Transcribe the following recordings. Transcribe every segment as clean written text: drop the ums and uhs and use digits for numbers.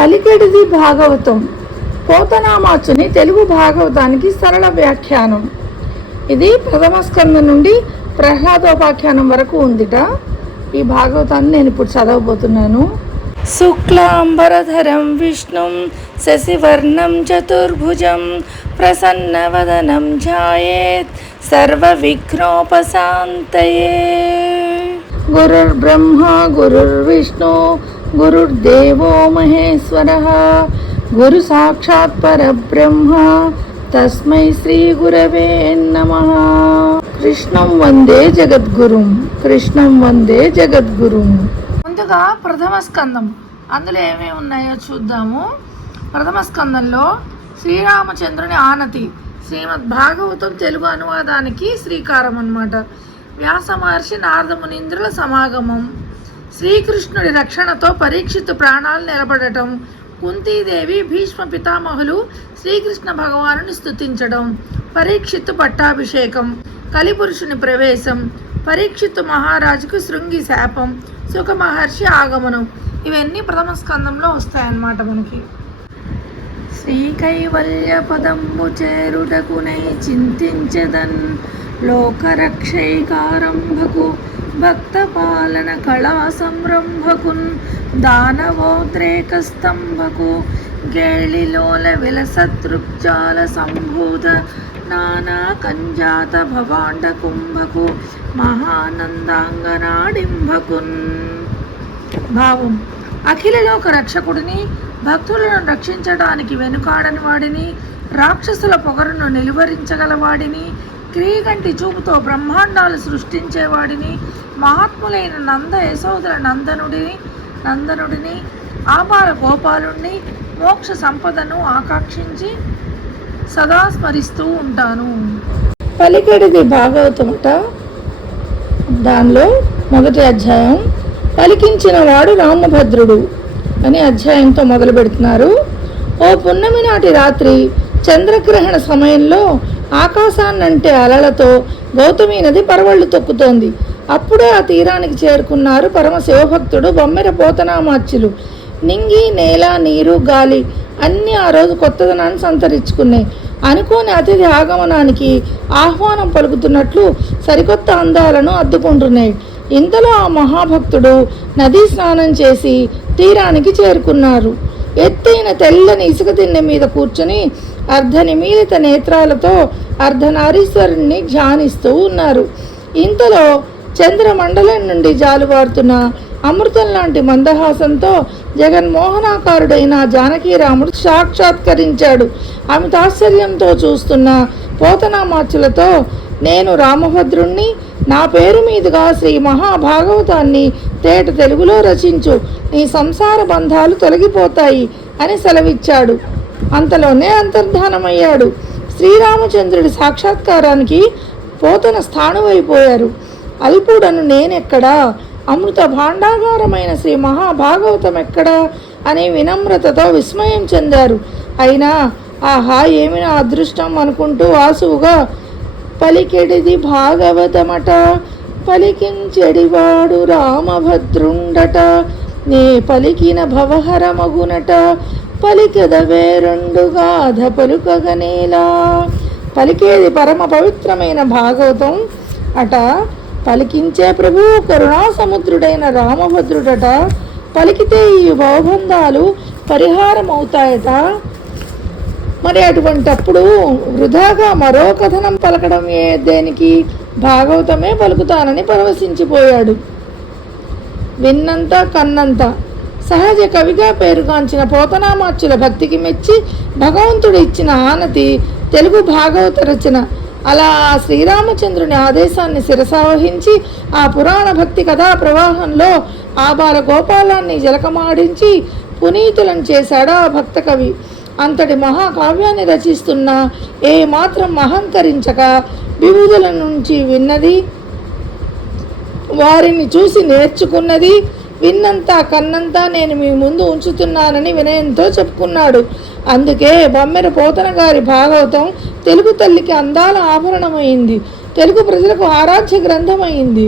పలికెడిది భాగవతం. పోతనామాచుని తెలుగు భాగవతానికి సరళ వ్యాఖ్యానం. ఇది ప్రథమ స్కందం నుండి ప్రహ్లాదోపాఖ్యానం వరకు ఉందిట. ఈ భాగవతాన్ని నేను ఇప్పుడు చదవబోతున్నాను. శుక్లాంబరధరం విష్ణుం శశివర్ణం చతుర్భుజం ప్రసన్నవదనం ధ్యాయేత్ సర్వవిఘ్నోపశాంతయే. గురుర్బ్రహ్మ గురుర్విష్ణు గురుర్దేవో మహేశ్వరః గురు సాక్షాత్ పరబ్రహ్మ తస్మై శ్రీ గురవే నమః. కృష్ణం వందే జగద్గురుం, కృష్ణం వందే జగద్గురుం. ముందుగా ప్రథమ స్కందం, అందులో ఏమేమి ఉన్నాయో చూద్దాము. ప్రథమ స్కందంలో శ్రీరామచంద్రుని ఆనతి, శ్రీమద్ భాగవతం తెలుగు అనువాదానికి శ్రీకారం అన్నమాట. వ్యాస మహర్షి నారద మునీంద్రుల సమాగమం, శ్రీకృష్ణుడి రక్షణతో పరీక్షిత్తు ప్రాణాలు నిలబడటం, కుంతీదేవి భీష్మ పితామహులు శ్రీకృష్ణ భగవానుని స్తుతించడం, పరీక్షిత్తు పట్టాభిషేకం, కలిపురుషుని ప్రవేశం, పరీక్షిత్తు మహారాజుకు శృంగి శాపం, సుఖ మహర్షి ఆగమనం, ఇవన్నీ ప్రథమ స్కందంలో వస్తాయన్నమాట మనకి. శ్రీకైవల్య పదంబు చేరుటకునై చింతించదన్ లోకరక్షైకారంభకు భక్త పాలన కళా సంరంభకున్ దానవోద్రేక స్తంభకు గేళిలోల విలసదృక్జాల సంభూత నానా కంజాత భవాండ కుంభకు మహానందాంగనాడింభకున్. భావం: అఖిలలోక రక్షకుడిని, భక్తులను రక్షించడానికి వెనుకాడని వాడిని, రాక్షసుల పొగరును నిలువరించగలవాడిని, క్రీగంటి చూపుతో బ్రహ్మాండాలు సృష్టించేవాడిని, మహాత్ములైన నంద యశోదర నందనుడిని ఆబాల గోపాలుణ్ణి, మోక్ష సంపదను ఆకాంక్షించి సదా స్మరిస్తూ ఉంటాను. పలికెడిది భాగవతముట. దానిలో మొదటి అధ్యాయం పలికించిన వాడు రామభద్రుడు అని అధ్యాయంతో మొదలు పెడుతున్నారు. ఓ పున్నమి నాటి రాత్రి చంద్రగ్రహణ సమయంలో ఆకాశాన్నంటే అలలతో గౌతమి నది పరవళ్ళు తొక్కుతోంది. అప్పుడే ఆ తీరానికి చేరుకున్నారు పరమ శివభక్తుడు బొమ్మెర పోతనామాచ్యులు. నింగి, నేల, నీరు, గాలి అన్నీ ఆ రోజు కొత్తదనాన్ని సంతరించుకున్నాయి. అనుకోని అతిథి ఆగమనానికి ఆహ్వానం పలుకుతున్నట్లు సరికొత్త అందాలను అద్దుకుంటున్నాయి. ఇంతలో ఆ మహాభక్తుడు నదీ స్నానం చేసి తీరానికి చేరుకున్నారు. ఎత్తైన తెల్లని ఇసుక తిన్నె మీద కూర్చుని అర్ధనిమీలిత నేత్రాలతో అర్ధనారీశ్వరుణ్ణి ధ్యానిస్తూ ఉన్నారు. ఇంతలో చంద్రమండలం నుండి జాలువారుతున్న అమృతం లాంటి మందహాసంతో జగన్మోహనాకారుడైన జానకీరాముడు సాక్షాత్కరించాడు. అమితాశ్చర్యంతో చూస్తున్న పోతనామాచులతో, నేను రామభద్రుణ్ణి, నా పేరు మీదుగా శ్రీ మహాభాగవతాన్ని తేట తెలుగులో రచించు, నీ సంసార బంధాలు తొలగిపోతాయి అని సెలవిచ్చాడు. అంతలోనే అంతర్ధానమయ్యాడు. శ్రీరామచంద్రుడి సాక్షాత్కారానికి పోతన స్థాణువైపోయారు. అల్పుడను నేనెక్కడా, అమృత భాండాగారమైన శ్రీ మహాభాగవతం ఎక్కడా అని వినమ్రతతో విస్మయం చెందారు. అయినా ఆహా ఏమి నా అదృష్టం అనుకుంటూ ఆసువుగా, పలికెడిది భాగవతమట, పలికించెడివాడు రామభద్రుండట, నే పలికిన భవహరమగునట, పలికెదవే రెండుగాధ పలుకగనేలా. పలికేది పరమ పవిత్రమైన భాగవతం అట, పలికించే ప్రభువు కరుణా సముద్రుడైన రామభద్రుడట, పలికితే ఈ భవబంధాలు పరిహారమవుతాయట. మరి అటువంటప్పుడు వృధాగా మరో కథనం పలకడం దేనికి, భాగవతమే పలుకుతానని పరవశించిపోయాడు. విన్నంత కన్నంత సహజ కవిగా పేరుగాంచిన పోతనామాచ్యుల భక్తికి మెచ్చి భగవంతుడు ఇచ్చిన ఆనతి తెలుగు భాగవత రచన. అలా శ్రీరామచంద్రుని ఆదేశాన్ని శిరసావహించి ఆ పురాణ భక్తి కథా ప్రవాహంలో ఆబాల గోపాలాన్ని జలకమాడించి పునీతులను చేశాడు ఆ భక్త కవి. అంతటి మహాకావ్యాన్ని రచిస్తున్న ఏ మాత్రం అహంకరించక వివిధుల నుంచి విన్నది, వారిని చూసి నేర్చుకున్నది, విన్నంతా కన్నంతా నేను మీ ముందు ఉంచుతున్నానని వినయంతో చెప్పుకున్నాడు. అందుకే బొమ్మెర పోతన గారి భాగవతం తెలుగు తల్లికి అందాల ఆభరణమైంది, తెలుగు ప్రజలకు ఆరాధ్య గ్రంథమైంది.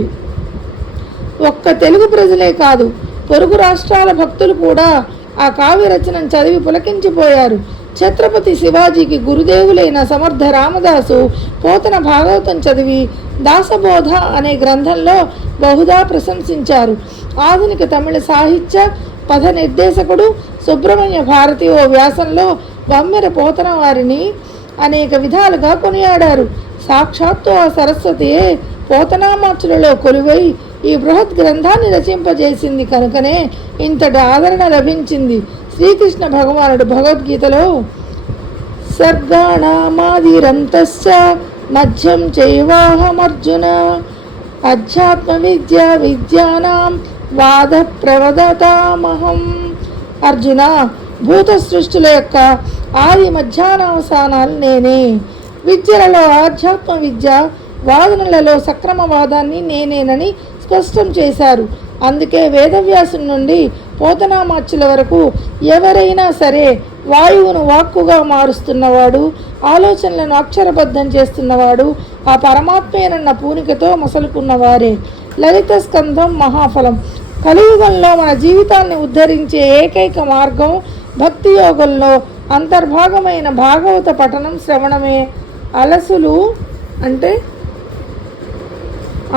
ఒక్క తెలుగు ప్రజలే కాదు, పొరుగు రాష్ట్రాల భక్తులు కూడా ఆ కావ్య రచనను చదివి పులకించిపోయారు. ఛత్రపతి శివాజీకి గురుదేవులైన సమర్థ రామదాసు పోతన భాగవతం చదివి దాసబోధ అనే గ్రంథంలో బహుదా ప్రశంసించారు. ఆధునిక తమిళ సాహిత్య పథ నిర్దేశకుడు సుబ్రహ్మణ్య భారతి ఓ వ్యాసంలో బమ్మెర పోతన వారిని అనేక విధాలుగా కొనియాడారు. సాక్షాత్తు ఆ సరస్వతియే పోతనామాచులలో కొలువై ఈ బృహత్ గ్రంథాన్ని రచింపజేసింది కనుకనే ఇంతటి ఆదరణ లభించింది. శ్రీకృష్ణ భగవానుడు భగవద్గీతలో సర్గాణామాదిరంతశ్చ మధ్యం చైవాహమర్జున అధ్యాత్మ విద్యానాం వాద ప్రవదతామహం. అర్జున, భూత సృష్టిల యొక్క ఆది మధ్యాహ్నావసానాలు నేనే. విద్యలలో ఆధ్యాత్మ విద్య, వాదనలలో సక్రమవాదాన్ని నేనేనని స్పష్టం చేశారు. అందుకే వేదవ్యాసుని నుండి పోతనామాచ్యుల వరకు ఎవరైనా సరే వాయువును వాక్కుగా మారుస్తున్నవాడు, ఆలోచనలను అక్షరబద్ధం చేస్తున్నవాడు ఆ పరమాత్మేనన్న పూనికతో మసలుకున్నవారే. లలిత స్కంధం మహాఫలం. కలియుగంలో మన జీవితాన్ని ఉద్ధరించే ఏకైక మార్గం భక్తి యోగంలో అంతర్భాగమైన భాగవత పఠనం శ్రవణమే. అలసులు అంటే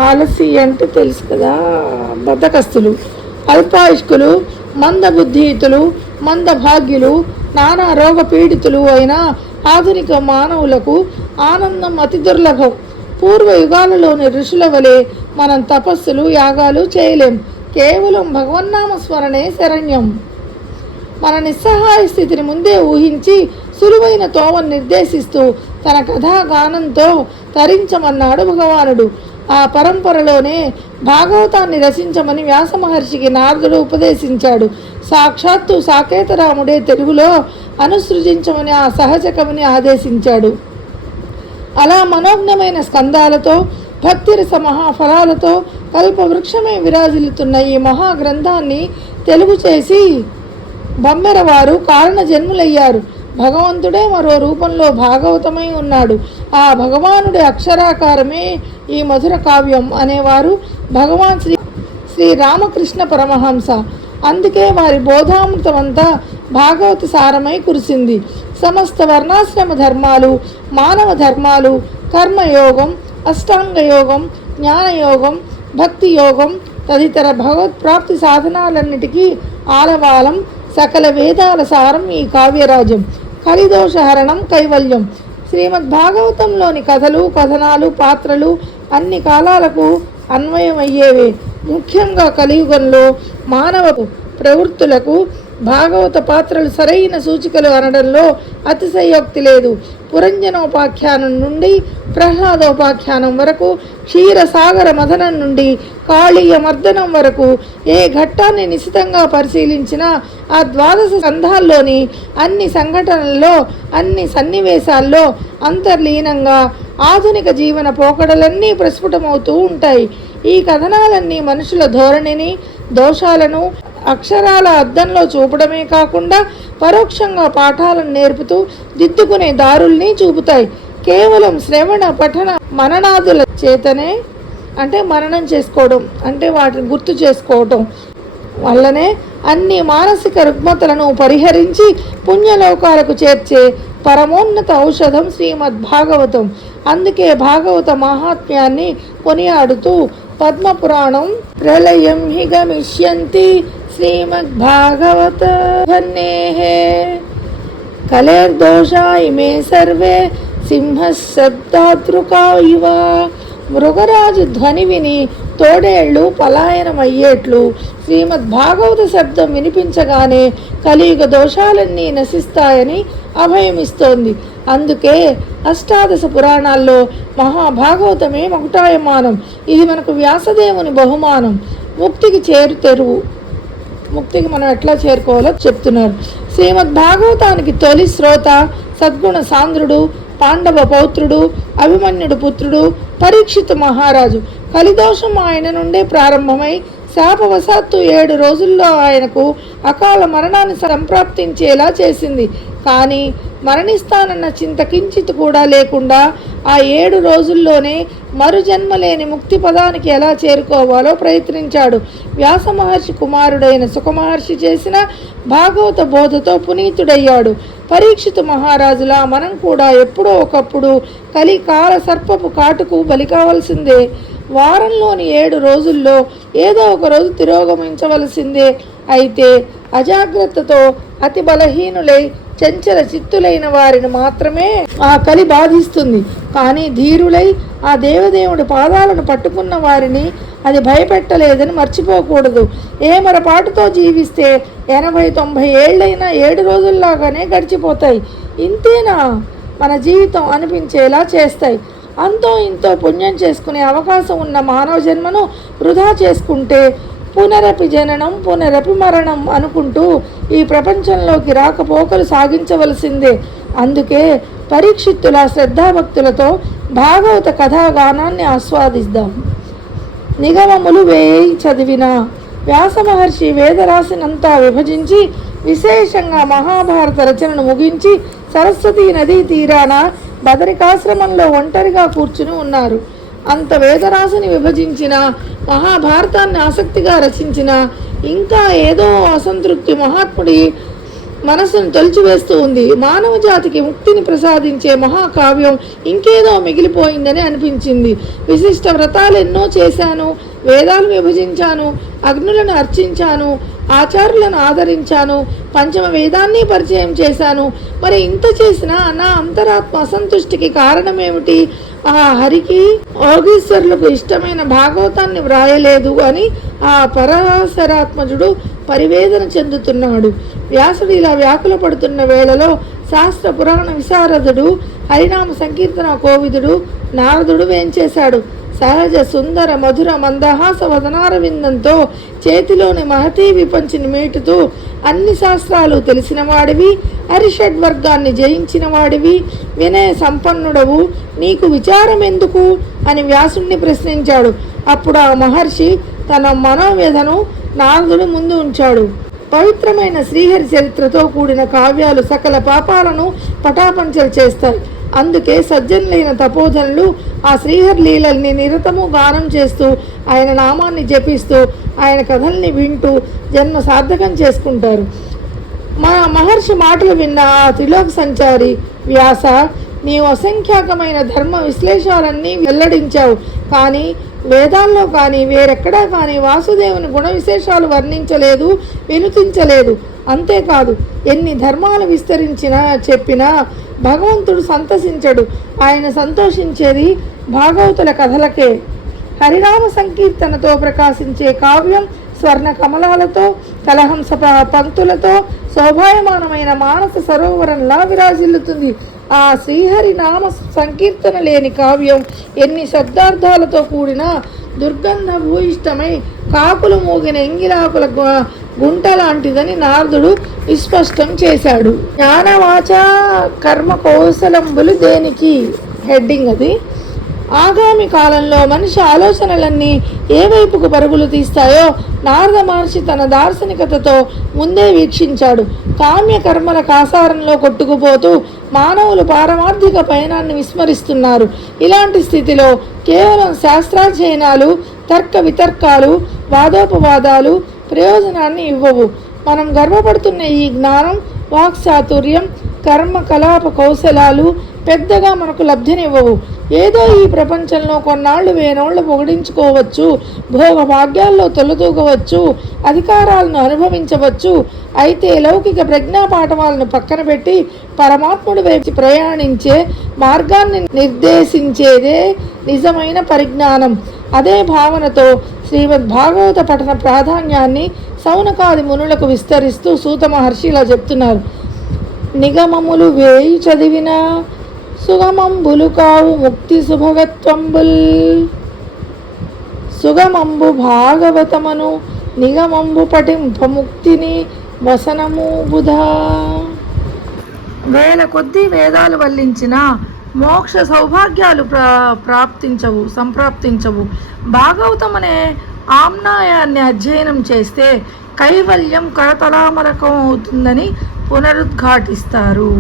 ఆలసి అంటే తెలుసు కదా, బద్ధకస్తులు, అల్పాయుష్కులు, మందబుద్ధియుతులు, మందభాగ్యులు, నానా రోగ పీడితులు అయిన ఆధునిక మానవులకు ఆనందం అతి దుర్లభం. పూర్వ యుగాలలోని ఋషుల వలె మనం తపస్సులు యాగాలు చేయలేం. కేవలం భగవన్నామ స్మరణే శరణ్యం. మన నిస్సహాయ స్థితిని ముందే ఊహించి సులువైన తోవను నిర్దేశిస్తూ తన కథాగానంతో తరించమన్నాడు భగవానుడు. ఆ పరంపరలోనే భాగవతాన్ని రచించమని వ్యాస మహర్షికి నారదుడు ఉపదేశించాడు. సాక్షాత్తు సాకేతరాముడే తెలుగులో అనుసృజించమని ఆ సహజ కవిని ఆదేశించాడు. అలా మనోజ్ఞమైన స్కందాలతో భక్తిరస మహాఫలాలతో కల్పవృక్షమే విరాజిల్లుతున్న ఈ మహాగ్రంథాన్ని తెలుగు చేసి బమ్మెర వారు కారణ జన్ములయ్యారు. భగవంతుడే మరో రూపంలో భాగవతమై ఉన్నాడు. ఆ భగవానుడి అక్షరాకారమే ఈ మధుర కావ్యం అనేవారు భగవాన్ శ్రీ రామకృష్ణ పరమహంస. అందుకే వారి బోధామృతమంతా భాగవత సారమై కురిసింది. సమస్త వర్ణాశ్రమ ధర్మాలు, మానవ ధర్మాలు, కర్మయోగం, అష్టాంగ యోగం, జ్ఞానయోగం, భక్తి యోగం తదితర భగవత్ప్రాప్తి సాధనాలన్నిటికీ ఆలవాలం, సకల వేదాల సారం ఈ కావ్యరాజ్యం. కలిదోషహరణం కైవల్యం. శ్రీమద్ భాగవతంలోని కథలు, కథనాలు, పాత్రలు అన్ని కాలాలకు అన్వయమయ్యేవే. ముఖ్యంగా కలియుగంలో మానవ ప్రవృత్తులకు భాగవత పాత్రలు సరైన సూచికలు అనడంలో అతిశయోక్తి లేదు. పురంజనోపాఖ్యానం నుండి ప్రహ్లాదోపాఖ్యానం వరకు, క్షీరసాగర మథనం నుండి కాళీయ మర్దనం వరకు ఏ ఘట్టాన్ని నిశితంగా పరిశీలించినా ఆ ద్వాదశ స్కంధాల్లోని అన్ని సంఘటనల్లో, అన్ని సన్నివేశాల్లో అంతర్లీనంగా ఆధునిక జీవన పోకడలన్నీ ప్రస్ఫుటమవుతూ ఉంటాయి. ఈ కథనాలన్నీ మనుషుల ధోరణిని, దోషాలను అక్షరాల అద్దంలో చూపడమే కాకుండా పరోక్షంగా పాఠాలను నేర్పుతూ దిద్దుకునే దారుల్ని చూపుతాయి. కేవలం శ్రవణ పఠన మననాదుల చేతనే, అంటే మననం చేసుకోవడం అంటే వాటిని గుర్తు చేసుకోవటం వల్లనే అన్ని మానసిక రుగ్మతలను పరిహరించి పుణ్యలోకాలకు చేర్చే పరమోన్నత ఔషధం శ్రీమద్ భాగవతం. అందుకే భాగవత మహాత్మ్యాన్ని కొనియాడుతూ పద్మపురాణం ప్రళయం హి గమిష్యంతి శ్రీమద్భాగవత ధన్యేహే కలేర్దోషా ఇమే సర్వే సింహశబ్దాతృకా ఇవ. మృగరాజు ధ్వని విని తోడేళ్లు పలాయనమయ్యేట్లు శ్రీమద్భాగవత శబ్దం వినిపించగానే కలియుగ దోషాలన్నీ నశిస్తాయని అభయమిస్తోంది. అందుకే అష్టాదశ పురాణాల్లో మహాభాగవతమే మకుటాయమానం. ఇది మనకు వ్యాసదేవుని బహుమానం. ముక్తికి తెరువు. ముక్తికి మనం ఎట్లా చేరుకోవాలో చెప్తున్నారు. శ్రీమద్భాగవతానికి తొలి శ్రోత సద్గుణ సాంద్రుడు, పాండవ పౌత్రుడు, అభిమన్యుడు పుత్రుడు పరీక్షితు మహారాజు. కలిదోషం ఆయన నుండే ప్రారంభమై శాపవశాత్తు 7 రోజుల్లో ఆయనకు అకాల మరణాన్ని సంప్రాప్తించేలా చేసింది. కానీ మరణిస్తానన్న చింత కించిత్ కూడా లేకుండా ఆ 7 రోజుల్లోనే మరుజన్మ లేని ముక్తి పదానికి ఎలా చేరుకోవాలో ప్రయత్నించాడు. వ్యాస మహర్షి కుమారుడైన సుఖమహర్షి చేసిన భాగవత బోధతో పునీతుడయ్యాడు. పరీక్షితు మహారాజులా మనం కూడా ఎప్పుడో ఒకప్పుడు కలికాల సర్పపు కాటుకు బలి కావలసిందే. వారంలోని 7 రోజుల్లో ఏదో ఒక రోజు తిరోగమించవలసిందే. అయితే అజాగ్రత్తతో అతి బలహీనులై చంచల చిత్తులైన వారిని మాత్రమే ఆ కలి బాధిస్తుంది. కానీ ధీరులై ఆ దేవదేవుడి పాదాలను పట్టుకున్న వారిని అది భయపెట్టలేదని మర్చిపోకూడదు. ఏమరపాటుతో జీవిస్తే 80-90 ఏళ్ళైనా 7 రోజుల్లాగానే గడిచిపోతాయి. ఇంతేనా మన జీవితం అనిపించేలా చేస్తాయి. అంతో ఇంతో పుణ్యం చేసుకునే అవకాశం ఉన్న మానవ జన్మను వృధా చేసుకుంటే పునరపి జననం పునరపి మరణం అనుకుంటూ ఈ ప్రపంచంలోకి రాకపోకలు సాగించవలసిందే. అందుకే పరీక్షిత్తుల శ్రద్ధాభక్తులతో భాగవత కథాగానాన్ని ఆస్వాదిద్దాం. నిగమములు వేయి చదివిన వ్యాస మహర్షి వేదరాశినంతా విభజించి విశేషంగా మహాభారత రచనను ముగించి సరస్వతీ నదీ తీరాన బదరికాశ్రమంలో ఒంటరిగా కూర్చుని ఉన్నారు. అంత వేదరాశిని విభజించిన, మహాభారతాన్ని ఆసక్తిగా రచించిన, ఇంకా ఏదో అసంతృప్తి మహాత్ముడి మనసును తొలిచివేస్తూ ఉంది. మానవ జాతికి ముక్తిని ప్రసాదించే మహాకావ్యం ఇంకేదో మిగిలిపోయిందని అనిపించింది. విశిష్ట వ్రతాలు ఎన్నో చేశాను, వేదాలు విభజించాను, అగ్నులను అర్చించాను, ఆచార్యులను ఆదరించాను, పంచమ వేదాన్ని పరిచయం చేశాను. మరి ఇంత చేసినా నా అంతరాత్మ అసంతుష్టికి కారణమేమిటి? ఆ హరికి యోగీశ్వరులకు ఇష్టమైన భాగవతాన్ని వ్రాయలేదు అని ఆ పరాశరాత్మజుడు పరివేదన చెందుతున్నాడు. వ్యాసుడు ఇలా వ్యాకుల పడుతున్న వేళలో శాస్త్ర పురాణ విశారదుడు హరినామ సంకీర్తన కోవిదుడు నారదుడు వేంచేశాడు. సహజ సుందర మధుర మందహాస వదనారవిందంతో చేతిలోని మహతీ విపంచిని మీటుతూ అన్ని శాస్త్రాలు తెలిసిన వాడివి, హరిషడ్వర్గాన్ని జయించిన వాడివి, వినయ సంపన్నుడవు, నీకు విచారం ఎందుకు అని వ్యాసుణ్ణి ప్రశ్నించాడు. అప్పుడు ఆ మహర్షి తన మనోవ్యధను నారదుడు ముందు ఉంచాడు. పవిత్రమైన శ్రీహరి చరిత్రతో కూడిన కావ్యాలు సకల పాపాలను పటాపంచలు చేస్తాయి. అందుకే సజ్జనులైన తపోధనులు ఆ శ్రీహరి లీలల్ని నిరతము గానం చేస్తూ, ఆయన నామాన్ని జపిస్తూ, ఆయన కథల్ని వింటూ జన్మ సార్థకం చేసుకుంటారు. మా మహర్షి మాటలు విన్న ఆ త్రిలోక సంచారి వ్యాస, నీవు అసంఖ్యాకమైన ధర్మ విశ్లేషాలన్నీ వెల్లడించావు. కానీ వేదాల్లో కానీ వేరెక్కడా కానీ వాసుదేవుని గుణ విశేషాలు వర్ణించలేదు, వినుతించలేదు. అంతేకాదు ఎన్ని ధర్మాలు విస్తరించినా చెప్పినా భగవంతుడు సంతసించడు. ఆయన సంతోషించేది భాగవతుల కథలకే. హరినామ సంకీర్తనతో ప్రకాశించే కావ్యం స్వర్ణ కమలాలతో కలహంస పంక్తులతో శోభాయమానమైన మానస సరోవరంలా విరాజిల్లుతుంది. ఆ శ్రీహరి నామ సంకీర్తన లేని కావ్యం ఎన్ని శబ్దార్థాలతో కూడిన దుర్గంధ భూయిష్టమై కాకులు మోగిన ఎంగిలాకుల గుంట లాంటిదని నారదుడు విస్పష్టం చేశాడు. జ్ఞానవాచ కర్మ కౌశలంబులు దేనికి హెడ్డింగ్ అది. ఆగామి కాలంలో మనిషి ఆలోచనలన్నీ ఏ వైపుకు పరుగులు తీస్తాయో నారద మహర్షి తన దార్శనికతతో ముందే వీక్షించాడు. కామ్య కర్మల కాసారంలో కొట్టుకుపోతూ మానవులు పారమార్థిక పయనాన్ని విస్మరిస్తున్నారు. ఇలాంటి స్థితిలో కేవలం శాస్త్రాధ్యయనాలు, తర్క వితర్కాలు, వాదోపవాదాలు ప్రయోజనాన్ని ఇవ్వవు. మనం గర్వపడుతున్న ఈ జ్ఞానం, వాక్చాతుర్యం, కర్మ కలాప కౌశలాలు పెద్దగా మనకు లబ్ధినివ్వవు. ఏదో ఈ ప్రపంచంలో కొన్నాళ్ళు వేనోళ్ళు పొగిడించుకోవచ్చు, భోగ భాగ్యాల్లో తొలతూగవచ్చు, అధికారాలను అనుభవించవచ్చు. అయితే లౌకిక ప్రజ్ఞాపాఠవాలను పక్కన పెట్టి పరమాత్ముడి వైపు ప్రయాణించే మార్గాన్ని నిర్దేశించేదే నిజమైన పరిజ్ఞానం. అదే భావనతో శ్రీమద్ భాగవత పఠన ప్రాధాన్యాన్ని సౌనకాది మునులకు విస్తరిస్తూ సూత మహర్షి ఇలా చెప్తున్నారు. నిగమములు వేయి చదివిన సుగమంబులు కావు ముక్తి శుభగత్వంబుల్. సుగమంబు భాగవతమను నిగమంబు పఠింప ముక్తిని వసనము బుధా. వేల కొద్దీ వేదాలు వల్లించిన మోక్ష సౌభాగ్యాలు సంప్రాప్తించవు. భాగవతం అనే ఆమ్నాయాన్ని అధ్యయనం చేస్తే కైవల్యం కరతలామలకం అవుతుందని పునరుద్ఘాటిస్తారు.